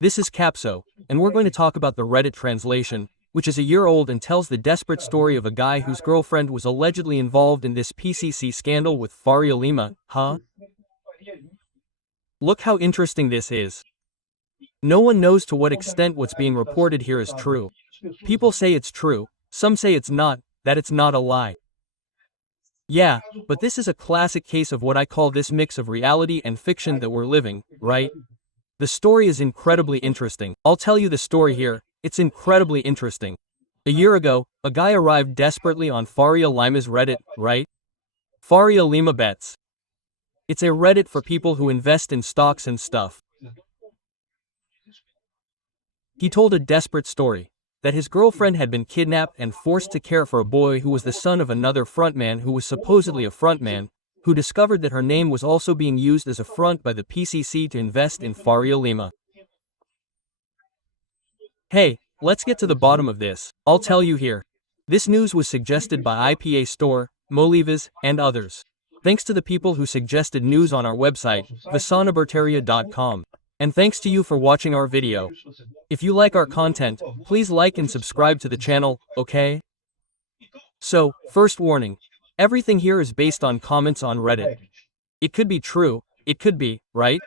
This is Capso, and we're going to talk about the Reddit translation, which is a year old and tells the desperate story of a guy whose girlfriend was allegedly involved in this PCC scandal with Faria Lima, huh? Look how interesting this is. No one knows to what extent what's being reported here is true. People say it's true, some say it's not, that it's not a lie. Yeah, but this is a classic case of what I call this mix of reality and fiction that we're living, right? The story is incredibly interesting. I'll tell you the story here, it's incredibly interesting. A year ago, a guy arrived desperately on Faria Lima's Reddit, right? Faria Lima Bets. It's a Reddit for people who invest in stocks and stuff. He told a desperate story that his girlfriend had been kidnapped and forced to care for a boy who was the son of another frontman who was supposedly a frontman, who discovered that her name was also being used as a front by the PCC to invest in Faria Lima. Hey, let's get to the bottom of this. I'll tell you here. This news was suggested by IPA Store, Molivas, and others. Thanks to the people who suggested news on our website, visanabertaria.com. And thanks to you for watching our video. If you like our content, please like and subscribe to the channel, okay? So, first warning. Everything here is based on comments on Reddit. It could be true, it could be, right?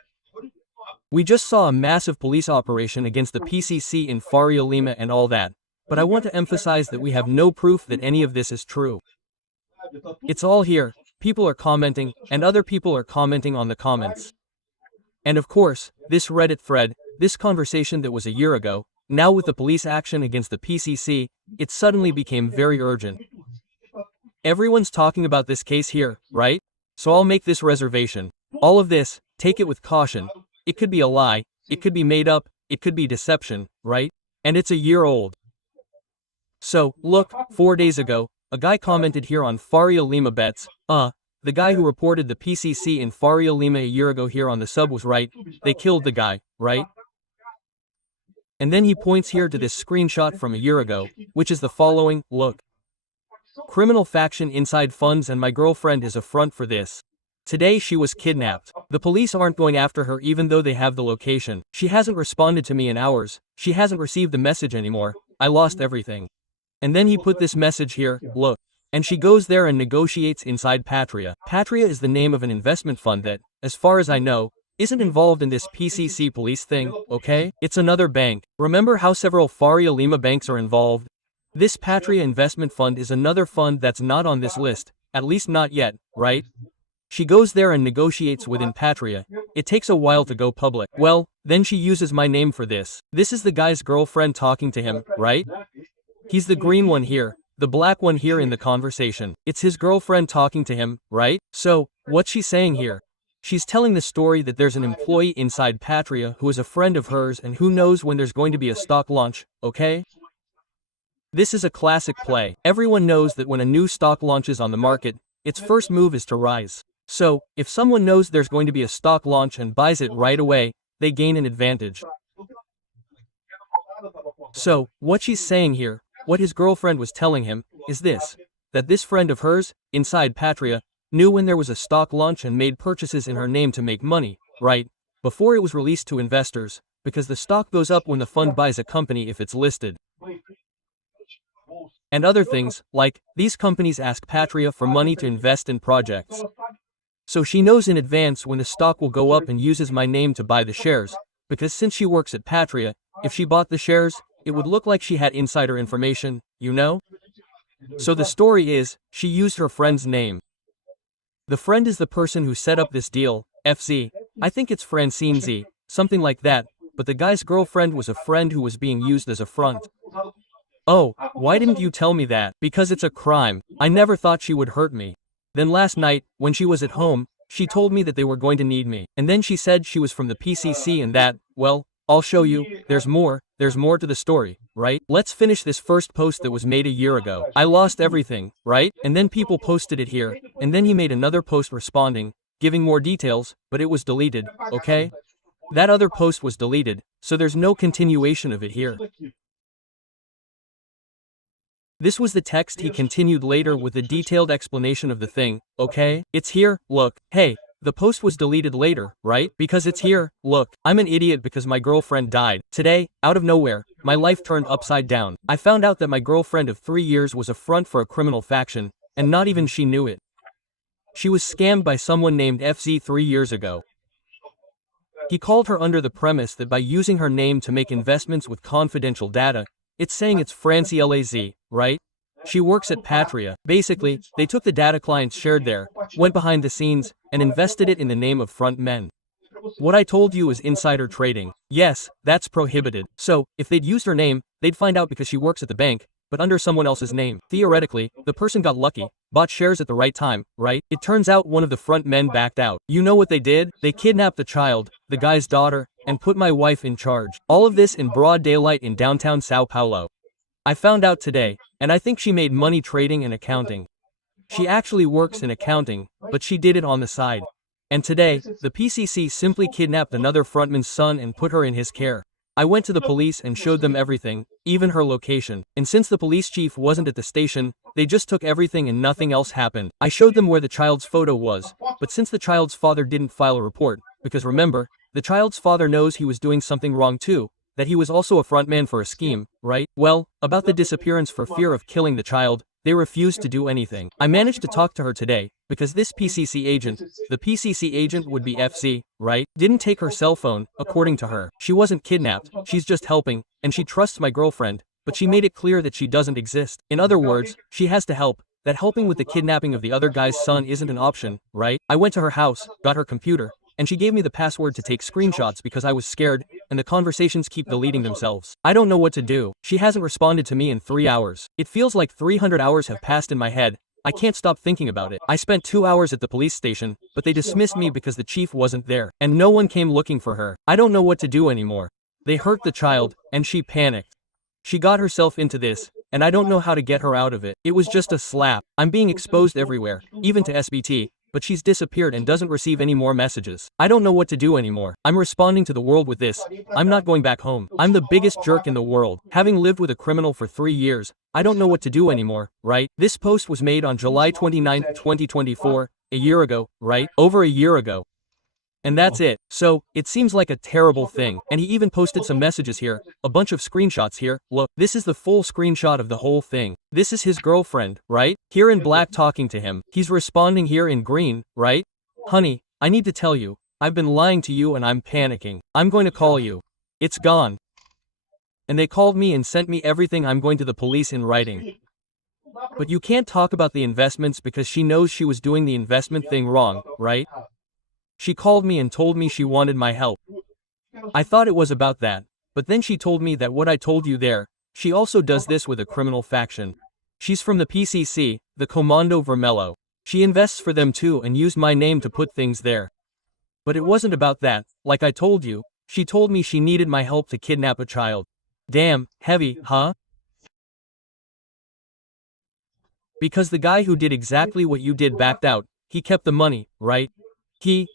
We just saw a massive police operation against the PCC in Faria Lima and all that, but I want to emphasize that we have no proof that any of this is true. It's all here, people are commenting, and other people are commenting on the comments. And of course, this Reddit thread, this conversation that was a year ago, now with the police action against the PCC, it suddenly became very urgent. Everyone's talking about this case here, right? So I'll make this reservation. All of this, take it with caution. It could be a lie, it could be made up, it could be deception, right? And it's a year old. So, look, 4 days ago, a guy commented here on Faria Lima Bets, the guy who reported the PCC in Faria Lima a year ago here on the sub was right, they killed the guy, right? And then he points here to this screenshot from a year ago, which is the following, look. Criminal faction inside funds and my girlfriend is a front for this. Today she was kidnapped. The police aren't going after her even though they have the location. She hasn't responded to me in hours, she hasn't received the message anymore, I lost everything. And then he put this message here, look. And she goes there and negotiates inside Patria. Patria is the name of an investment fund that, as far as I know, isn't involved in this PCC police thing, okay? It's another bank. Remember how several Faria Lima banks are involved? This Patria investment fund is another fund that's not on this list, at least not yet, right? She goes there and negotiates within Patria. It takes a while to go public. Well, then she uses my name for this. This is the guy's girlfriend talking to him, right? He's the green one here. The black one here in the conversation. It's his girlfriend talking to him, right? So, what's she saying here? She's telling the story that there's an employee inside Patria who is a friend of hers and who knows when there's going to be a stock launch, okay? This is a classic play. Everyone knows that when a new stock launches on the market, its first move is to rise. So, if someone knows there's going to be a stock launch and buys it right away, they gain an advantage. So, what she's saying here, what his girlfriend was telling him, is this, that this friend of hers, inside Patria, knew when there was a stock launch and made purchases in her name to make money, right, before it was released to investors, because the stock goes up when the fund buys a company if it's listed. And other things, like, these companies ask Patria for money to invest in projects. So she knows in advance when the stock will go up and uses my name to buy the shares, because since she works at Patria, if she bought the shares, it would look like she had insider information, you know? So the story is, she used her friend's name. The friend is the person who set up this deal, FZ. I think it's Francine Z, something like that, but the guy's girlfriend was a friend who was being used as a front. Oh, why didn't you tell me that? Because it's a crime. I never thought she would hurt me. Then last night, when she was at home, she told me that they were going to need me. And then she said she was from the PCC and that, well, I'll show you, there's more to the story, right? Let's finish this first post that was made a year ago. I lost everything, right? And then people posted it here, and then he made another post responding, giving more details, but it was deleted, okay? That other post was deleted, so there's no continuation of it here. This was the text he continued later with a detailed explanation of the thing, okay? It's here, look, hey, The post was deleted later, right? Because it's here. Look, I'm an idiot because my girlfriend died. Today, out of nowhere, my life turned upside down. I found out that my girlfriend of 3 years was a front for a criminal faction, and not even she knew it. She was scammed by someone named FZ 3 years ago. He called her under the premise that by using her name to make investments with confidential data, it's saying it's Francie Laz, right? She works at Patria. Basically, they took the data clients shared there, went behind the scenes, and invested it in the name of front men. What I told you is insider trading. Yes, that's prohibited. So, if they'd used her name, they'd find out because she works at the bank, but under someone else's name. Theoretically, the person got lucky, bought shares at the right time, right? It turns out one of the front men backed out. You know what they did? They kidnapped the child, the guy's daughter, and put my wife in charge. All of this in broad daylight in downtown Sao Paulo. I found out today, and I think she made money trading and accounting. She actually works in accounting, but she did it on the side. And today, the PCC simply kidnapped another frontman's son and put her in his care. I went to the police and showed them everything, even her location. And since the police chief wasn't at the station, they just took everything and nothing else happened. I showed them where the child's photo was, but since the child's father didn't file a report, because remember, the child's father knows he was doing something wrong too, that he was also a frontman for a scheme, right? Well, about the disappearance for fear of killing the child, they refused to do anything. I managed to talk to her today, because this PCC agent, the PCC agent would be FZ, right? Didn't take her cell phone, according to her. She wasn't kidnapped, she's just helping, and she trusts my girlfriend, but she made it clear that she doesn't exist. In other words, she has to help, that helping with the kidnapping of the other guy's son isn't an option, right? I went to her house, got her computer, and she gave me the password to take screenshots because I was scared, and the conversations keep deleting themselves. I don't know what to do. She hasn't responded to me in 3 hours. It feels like 300 hours have passed in my head. I can't stop thinking about it. I spent 2 hours at the police station, but they dismissed me because the chief wasn't there, and no one came looking for her. I don't know what to do anymore. They hurt the child, and she panicked. She got herself into this, and I don't know how to get her out of it. It was just a slap. I'm being exposed everywhere, even to SBT. But she's disappeared and doesn't receive any more messages. I don't know what to do anymore. I'm responding to the world with this. I'm not going back home. I'm the biggest jerk in the world. Having lived with a criminal for 3 years, I don't know what to do anymore, right? This post was made on July 29, 2024, a year ago, right? Over a year ago. And that's it. So, it seems like a terrible thing. And he even posted some messages here, a bunch of screenshots here. Look, this is the full screenshot of the whole thing. This is his girlfriend, right? Here in black talking to him. He's responding here in green, right? Honey, I need to tell you, I've been lying to you and I'm panicking. I'm going to call you. It's gone. And they called me and sent me everything. I'm going to the police in writing. But you can't talk about the investments because she knows she was doing the investment thing wrong, right? She called me and told me she wanted my help. I thought it was about that, but then she told me that what I told you there, she also does this with a criminal faction. She's from the PCC, the Comando Vermelho. She invests for them too and used my name to put things there. But it wasn't about that, like I told you, she told me she needed my help to kidnap a child. Damn, heavy, huh? Because the guy who did exactly what you did backed out, he kept the money, right?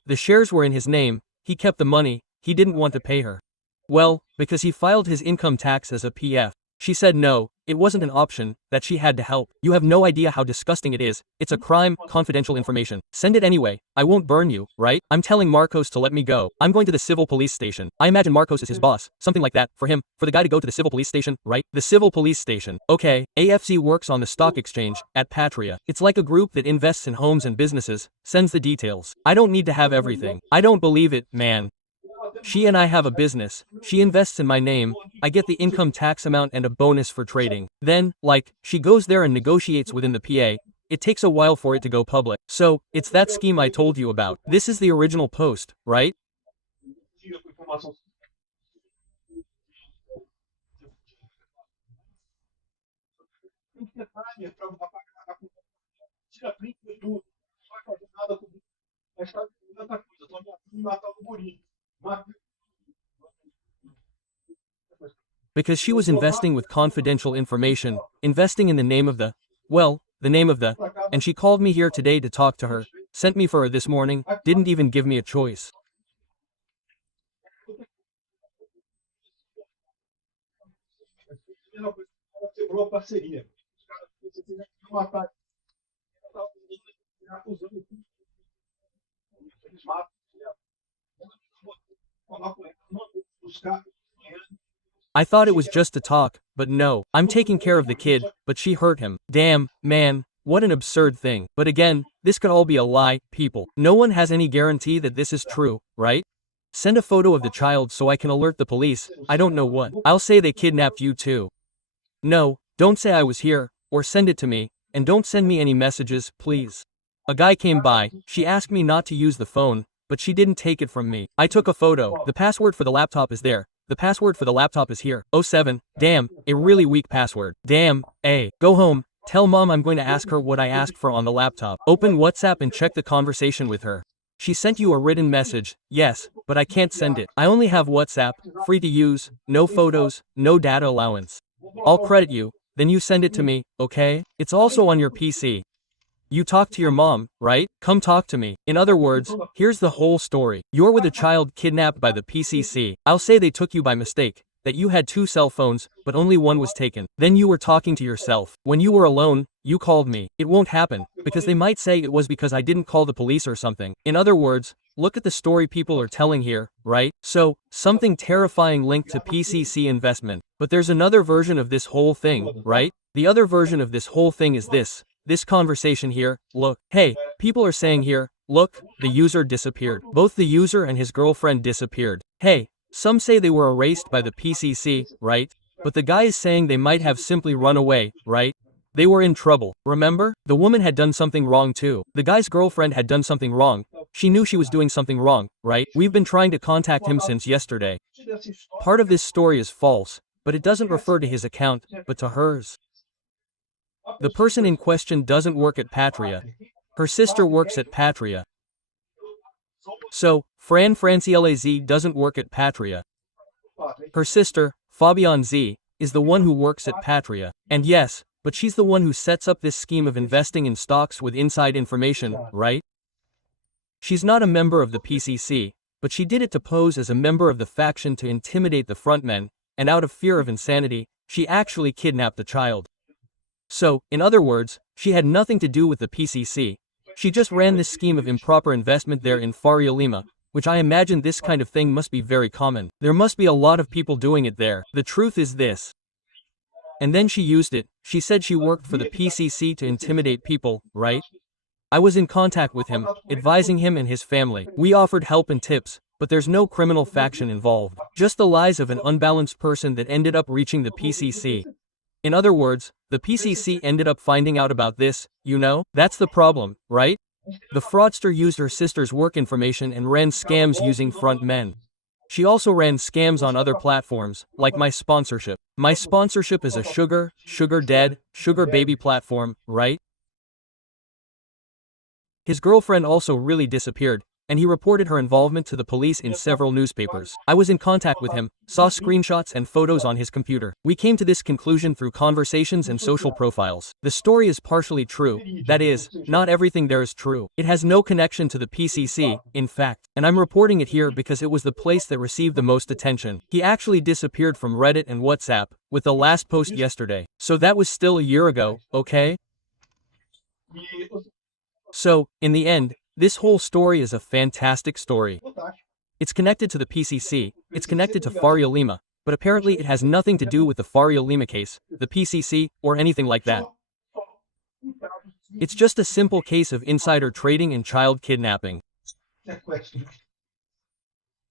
The shares were in his name, he kept the money, he didn't want to pay her. Well, because he filed his income tax as a PF. She said no, it wasn't an option, that she had to help. You have no idea how disgusting it is. It's a crime, confidential information. Send it anyway. I won't burn you, right? I'm telling Marcos to let me go. I'm going to the civil police station. I imagine Marcos is his boss, something like that, for him, for the guy to go to the civil police station, right? The civil police station. Okay, AFC works on the stock exchange, at Patria. It's like a group that invests in homes and businesses, sends the details. I don't need to have everything. I don't believe it, man. She and I have a business, she invests in my name, I get the income tax amount and a bonus for trading. Then, she goes there and negotiates within the PA, it takes a while for it to go public. So, it's that scheme I told you about. This is the original post, right? Because she was investing with confidential information, investing in the name of the name of the, and she called me here today to talk to her, sent me for her this morning, didn't even give me a choice. I thought it was just a talk, but no, I'm taking care of the kid, but she hurt him. Damn, man, what an absurd thing. But again, this could all be a lie, people. No one has any guarantee that this is true, right? Send a photo of the child so I can alert the police. I don't know what. I'll say they kidnapped you too. No, don't say I was here, or send it to me, and don't send me any messages, please. A guy came by, she asked me not to use the phone, but she didn't take it from me. I took a photo. The password for the laptop is there. The password for the laptop is here. Oh 07. Damn, a really weak password. Damn, go home. Tell mom I'm going to ask her what I asked for on the laptop. Open WhatsApp and check the conversation with her. She sent you a written message, yes, but I can't send it. I only have WhatsApp, free to use, no photos, no data allowance. I'll credit you, then you send it to me, okay? It's also on your PC. You talk to your mom, right? Come talk to me. In other words, here's the whole story. You're with a child kidnapped by the PCC. I'll say they took you by mistake, that you had 2 cell phones, but only one was taken. Then you were talking to yourself. When you were alone, you called me. It won't happen, because they might say it was because I didn't call the police or something. In other words, look at the story people are telling here, right? So, something terrifying linked to PCC investment. But there's another version of this whole thing, right? The other version of this whole thing is this conversation here. Look, hey, people are saying here, look, the user disappeared. Both the user and his girlfriend disappeared. Hey, some say they were erased by the PCC, right? But the guy is saying they might have simply run away, right? They were in trouble, remember? The woman had done something wrong too. The guy's girlfriend had done something wrong. She knew she was doing something wrong, right? We've been trying to contact him since yesterday. Part of this story is false, but it doesn't refer to his account, but to hers. The person in question doesn't work at Patria. Her sister works at Patria. So, Fran Franciele Z doesn't work at Patria. Her sister, Fabian Z, is the one who works at Patria. And yes, but she's the one who sets up this scheme of investing in stocks with inside information, right? She's not a member of the PCC, but she did it to pose as a member of the faction to intimidate the frontmen, and out of fear of insanity, she actually kidnapped the child. So, in other words, she had nothing to do with the PCC. She just ran this scheme of improper investment there in Faria Lima, which I imagine this kind of thing must be very common. There must be a lot of people doing it there. The truth is this. And then she used it. She said she worked for the PCC to intimidate people, right? I was in contact with him, advising him and his family. We offered help and tips, but there's no criminal faction involved. Just the lies of an unbalanced person that ended up reaching the PCC. In other words, the PCC ended up finding out about this, you know? That's the problem, right? The fraudster used her sister's work information and ran scams using front men. She also ran scams on other platforms, like My Sponsorship. My Sponsorship is a sugar baby platform, right? His girlfriend also really disappeared, and he reported her involvement to the police in several newspapers. I was in contact with him, saw screenshots and photos on his computer. We came to this conclusion through conversations and social profiles. The story is partially true, that is, not everything there is true. It has no connection to the PCC, in fact, and I'm reporting it here because it was the place that received the most attention. He actually disappeared from Reddit and WhatsApp, with the last post yesterday. So that was still a year ago, okay? So, in the end, this whole story is a fantastic story. It's connected to the PCC, it's connected to Faria Lima, but apparently it has nothing to do with the Faria Lima case, the PCC, or anything like that. It's just a simple case of insider trading and child kidnapping.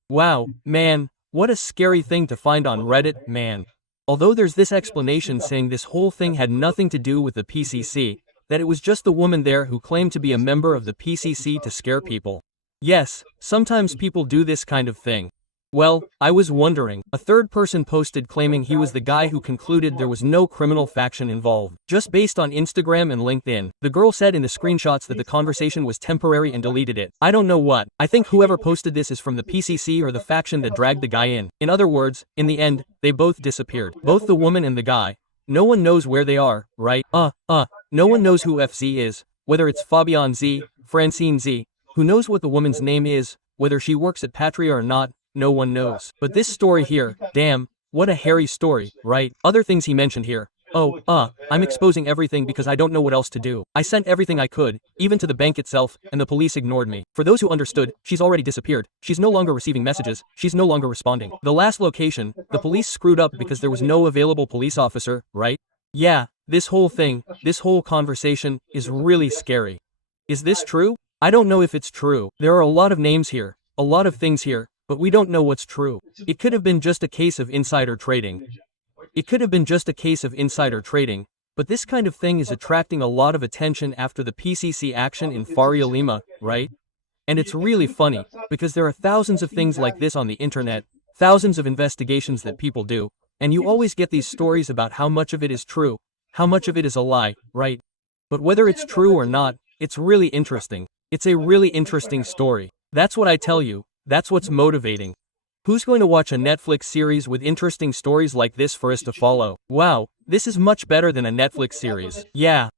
Wow, man, what a scary thing to find on Reddit, man. Although there's this explanation saying this whole thing had nothing to do with the PCC, that it was just the woman there who claimed to be a member of the PCC to scare people. Yes, sometimes people do this kind of thing. Well, I was wondering. A third person posted claiming he was the guy who concluded there was no criminal faction involved, just based on Instagram and LinkedIn. The girl said in the screenshots that the conversation was temporary and deleted it. I don't know what. I think whoever posted this is from the PCC or the faction that dragged the guy in. In other words, in the end, they both disappeared. Both the woman and the guy. No one knows where they are, right? No one knows who FZ is, whether it's Fabian Z, Francine Z, who knows what the woman's name is, whether she works at Patria or not, no one knows. But this story here, damn, what a hairy story, right? Other things he mentioned here, Oh, I'm exposing everything because I don't know what else to do. I sent everything I could, even to the bank itself, and the police ignored me. For those who understood, she's already disappeared. She's no longer receiving messages. She's no longer responding. The last location, the police screwed up because there was no available police officer, right? Yeah, this whole thing, this whole conversation, is really scary. Is this true? I don't know if it's true. There are a lot of names here, a lot of things here, but we don't know what's true. It could have been just a case of insider trading. It could have been just a case of insider trading, but this kind of thing is attracting a lot of attention after the PCC action in Faria Lima, right? And it's really funny, because there are thousands of things like this on the internet, thousands of investigations that people do, and you always get these stories about how much of it is true, how much of it is a lie, right? But whether it's true or not, it's really interesting. It's a really interesting story. That's what I tell you, that's what's motivating. Who's going to watch a Netflix series with interesting stories like this for us to follow? Wow, this is much better than a Netflix series. Yeah.